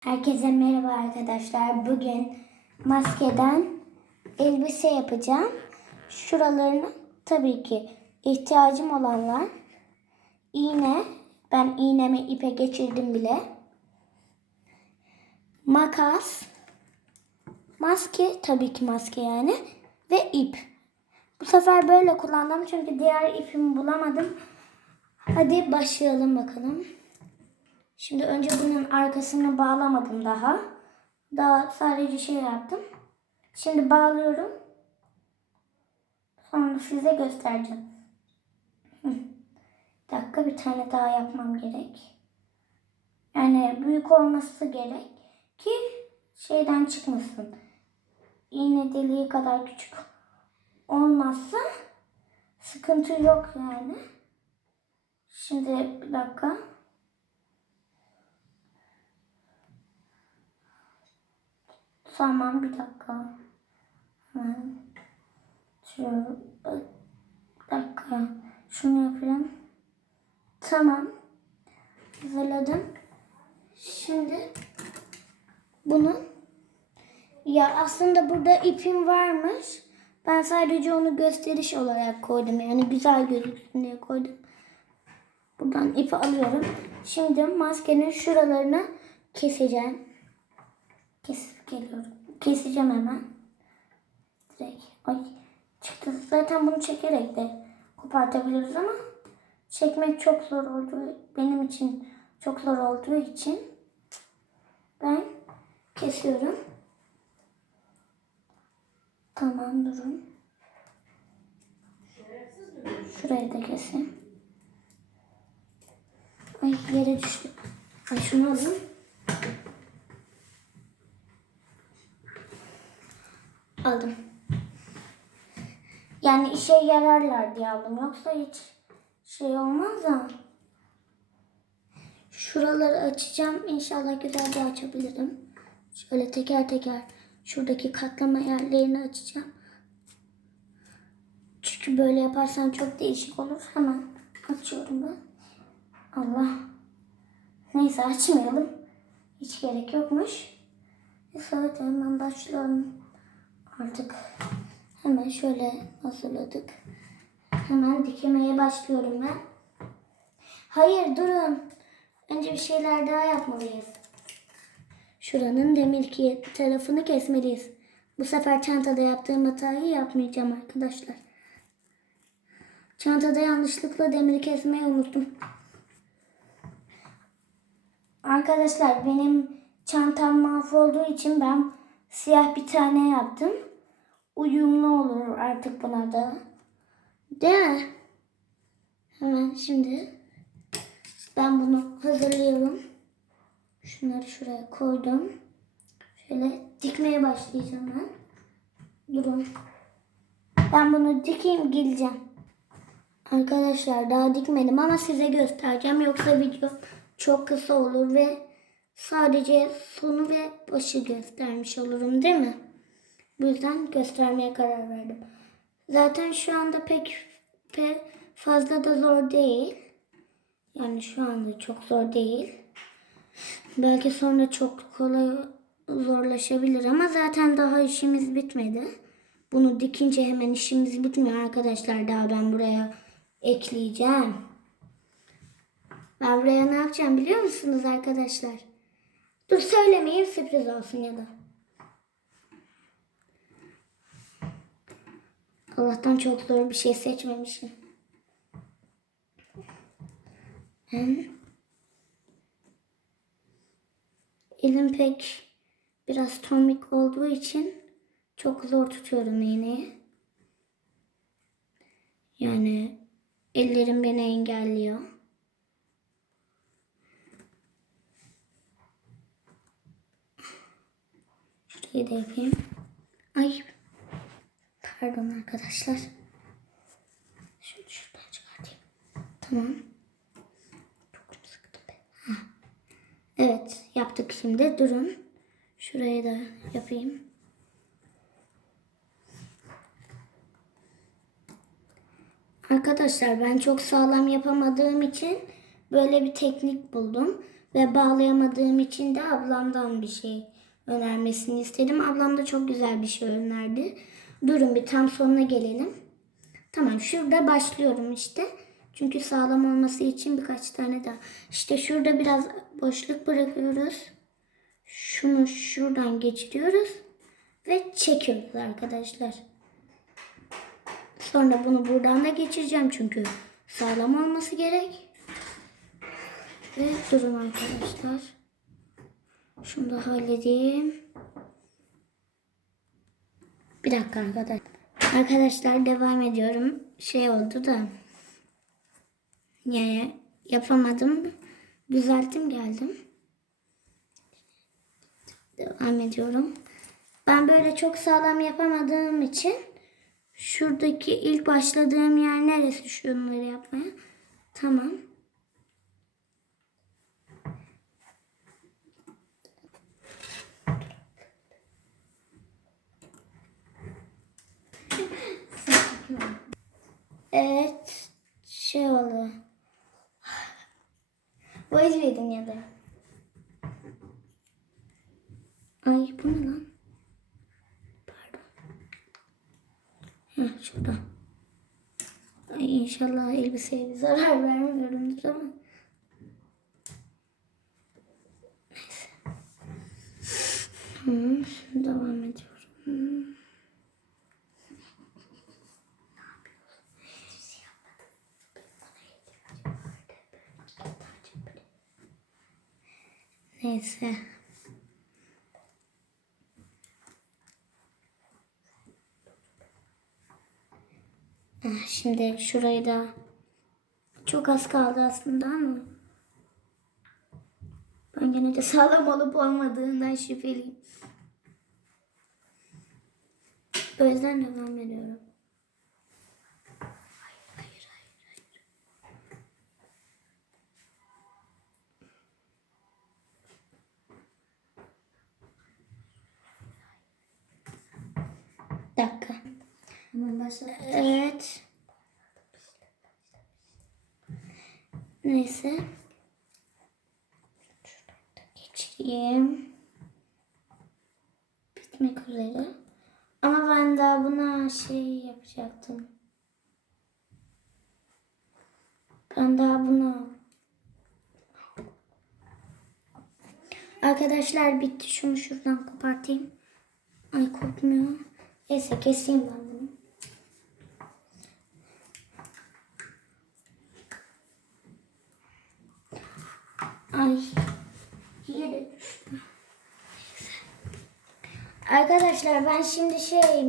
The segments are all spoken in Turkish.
Herkese merhaba arkadaşlar. Bugün maskeden elbise yapacağım. Şuralarını tabii ki ihtiyacım olanlar iğne. Ben iğnemi ipe geçirdim bile. Makas. Maske tabii ki maske yani ve ip. Bu sefer böyle kullandım çünkü diğer ipimi bulamadım. Hadi başlayalım bakalım. Şimdi önce bunun arkasını bağlamadım daha. Daha sadece şey yaptım. Şimdi bağlıyorum. Sonra size göstereceğim. Bir dakika bir tane daha yapmam gerek. Yani büyük olması gerek ki şeyden çıkmasın. İğne deliği kadar küçük olmazsa sıkıntı yok yani. Şimdi bir dakika. Tamam bir dakika. Hemen şöyle bir dakika. Şunu yapayım. Tamam. Hazırladım. Şimdi bunu ya aslında burada ipim varmış. Ben sadece onu gösteriş olarak koydum. Yani güzel gözüksün diye koydum. Buradan ipi alıyorum. Şimdi maskenin şuralarını keseceğim. Kesip geliyorum. Keseceğim hemen. Direkt. Ay çıktı. Zaten bunu çekerek de kopartabiliriz ama çekmek çok zor olduğu benim için çok zor olduğu için ben kesiyorum. Tamam durun. Şurayı da keseyim. Ay yere düştü. Ay şunu alayım. Aldım. Yani işe yararlar diye aldım. Yoksa hiç şey olmaz da. Şuraları açacağım. İnşallah güzelce açabilirim. Şöyle teker teker şuradaki katlama yerlerini açacağım. Çünkü böyle yaparsan çok değişik olur. Hemen açıyorum ben. Allah. Neyse açmayalım. Hiç gerek yokmuş. Neyse hadi hemen başlayalım. Artık hemen şöyle hazırladık. Hemen dikmeye başlıyorum ben. Hayır durun. Önce bir şeyler daha yapmalıyız. Şuranın demir ki tarafını kesmeliyiz. Bu sefer çantada yaptığım hatayı yapmayacağım arkadaşlar. Çantada yanlışlıkla demiri kesmeyi unuttum. Arkadaşlar benim çantam mahvolduğu için ben siyah bir tane yaptım. Uyumlu olur artık buna da. Değil mi? Hemen şimdi ben bunu hazırlıyorum. Şunları şuraya koydum. Şöyle dikmeye başlayacağım ben. Durun. Ben bunu dikeyim geleceğim. Arkadaşlar daha dikmedim ama size göstereceğim. Yoksa video çok kısa olur ve sadece sonu ve başı göstermiş olurum değil mi? Bu yüzden göstermeye karar verdim. Zaten şu anda pek, pek fazla da zor değil. Yani şu anda çok zor değil. Belki sonra çok kolay zorlaşabilir ama zaten daha işimiz bitmedi. Bunu dikince hemen işimiz bitmiyor arkadaşlar. Daha ben buraya ekleyeceğim. Ben buraya ne yapacağım biliyor musunuz arkadaşlar? Dur söylemeyeyim sürpriz olsun ya da. Allah'tan çok zor bir şey seçmemişim. Hem elim pek biraz tomik olduğu için çok zor tutuyorum iğneyi. Yani ellerim beni engelliyor. Şurayı da yapayım. Ay Pardon arkadaşlar. Şunu şuradan çıkartayım. Tamam. Çok sıktı be. Heh. Evet yaptık şimdi. Durun. Şurayı da yapayım. Arkadaşlar ben çok sağlam yapamadığım için böyle bir teknik buldum. ve bağlayamadığım için de ablamdan bir şey önermesini istedim. Ablam da çok güzel bir şey önerdi. Durun bir tam sonuna gelelim. Tamam şurada başlıyorum işte. Çünkü sağlam olması için birkaç tane daha. İşte şurada biraz boşluk bırakıyoruz. Şunu şuradan geçiriyoruz. Ve çekiyoruz arkadaşlar. Sonra bunu buradan da geçireceğim çünkü sağlam olması gerek. Ve durun arkadaşlar. Şunu da halledeyim. Bir dakika arkadaşlar. Arkadaşlar devam ediyorum. Şey oldu da. Yani yapamadım. Düzelttim geldim. Devam ediyorum. Ben böyle çok sağlam yapamadığım için şuradaki ilk başladığım yer neresi şunları yapmaya? Tamam. Evet. Şey oldu. Boş verin ya da. Ay bu ne lan? Pardon. Heh, şurada. Ay inşallah elbiseye bir zarar vermiyorumdur ama. Neyse. Hı, şimdi devam ediyorum. Neyse. Ah, Şimdi şurayı da çok az kaldı aslında ama ben gene de sağlam olup olmadığından şüpheliyim. O yüzden devam ediyorum. Hayır, hayır, hayır. Bir dakika. Başla. Evet. Neyse. Geçireyim. Bitmek üzere. Ama ben daha buna şey yapacaktım. Ben daha bunu Arkadaşlar bitti. Şunu şuradan kopartayım. Ay kopmuyor. Neyse keseyim ben bunu. Arkadaşlar ben şimdi şey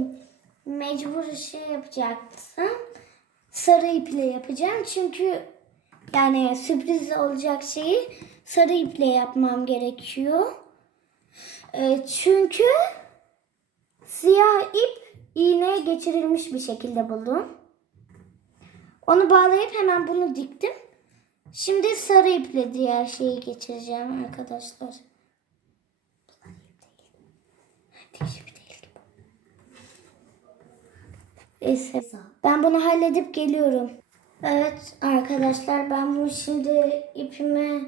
mecbur şey yapacaktım. Sarı iple yapacağım. Çünkü yani sürpriz olacak şeyi sarı iple yapmam gerekiyor. Ee, çünkü siyah ip iğneye geçirilmiş bir şekilde buldum. Onu bağlayıp hemen bunu diktim. Şimdi sarı iple diğer şeyi geçireceğim arkadaşlar. Neyse. Ben bunu halledip geliyorum. Evet arkadaşlar ben bunu şimdi ipime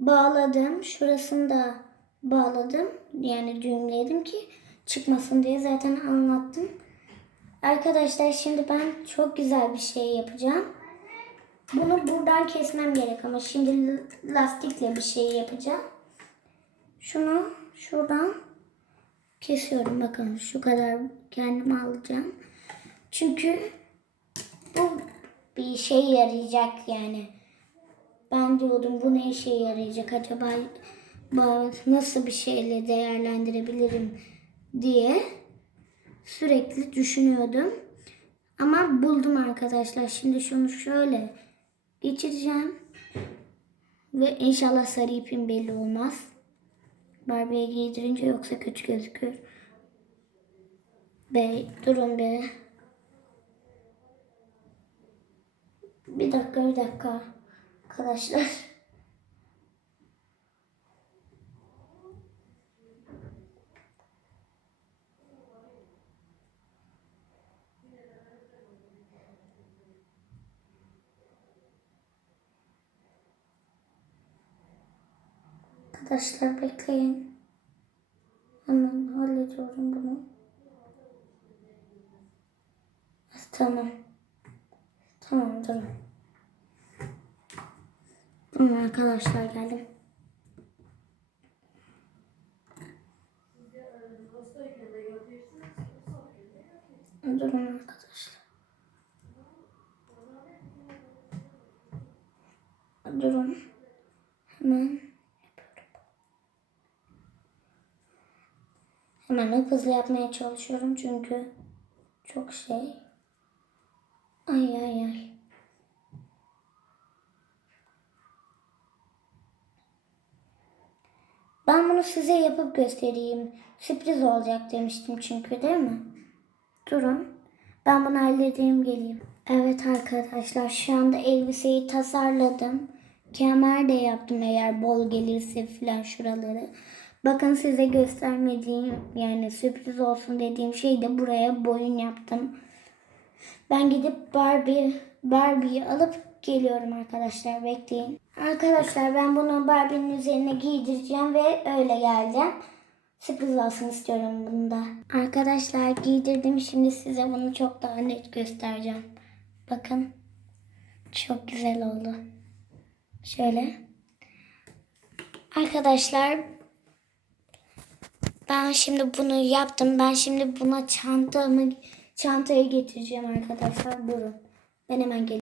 bağladım. Şurasını da bağladım. Yani düğümledim ki çıkmasın diye zaten anlattım. Arkadaşlar şimdi ben çok güzel bir şey yapacağım. Bunu buradan kesmem gerek ama şimdi lastikle bir şey yapacağım. Şunu şuradan kesiyorum. Bakın şu kadar kendime alacağım. Çünkü bu bir şey yarayacak yani. Ben diyordum bu ne işe yarayacak acaba ba- nasıl bir şeyle değerlendirebilirim diye sürekli düşünüyordum. Ama buldum arkadaşlar. Şimdi şunu şöyle geçireceğim. Ve inşallah sarı ipim belli olmaz. Barbie'ye giydirince yoksa kötü gözükür. Be, durun be. Bir dakika bir dakika. Arkadaşlar. Arkadaşlar bekleyin. Hemen hallediyorum bunu. Tamam. Tamam durun. Tamam arkadaşlar geldim. Durun arkadaşlar. Durun. Hemen Hemen hep hızlı yapmaya çalışıyorum çünkü çok şey. Ay ay ay. Ben bunu size yapıp göstereyim. Sürpriz olacak demiştim çünkü değil mi? Durun. Ben bunu halledeyim geleyim. Evet arkadaşlar şu anda elbiseyi tasarladım. Kemer de yaptım eğer bol gelirse filan şuraları. Bakın size göstermediğim yani sürpriz olsun dediğim şey de buraya boyun yaptım. Ben gidip Barbie Barbie'yi alıp geliyorum arkadaşlar bekleyin. Arkadaşlar ben bunu Barbie'nin üzerine giydireceğim ve öyle geleceğim. Sürpriz olsun istiyorum bunda. Arkadaşlar giydirdim şimdi size bunu çok daha net göstereceğim. Bakın çok güzel oldu. Şöyle. Arkadaşlar ben şimdi bunu yaptım. Ben şimdi buna çantamı çantayı getireceğim arkadaşlar. Durun. Ben hemen geliyorum.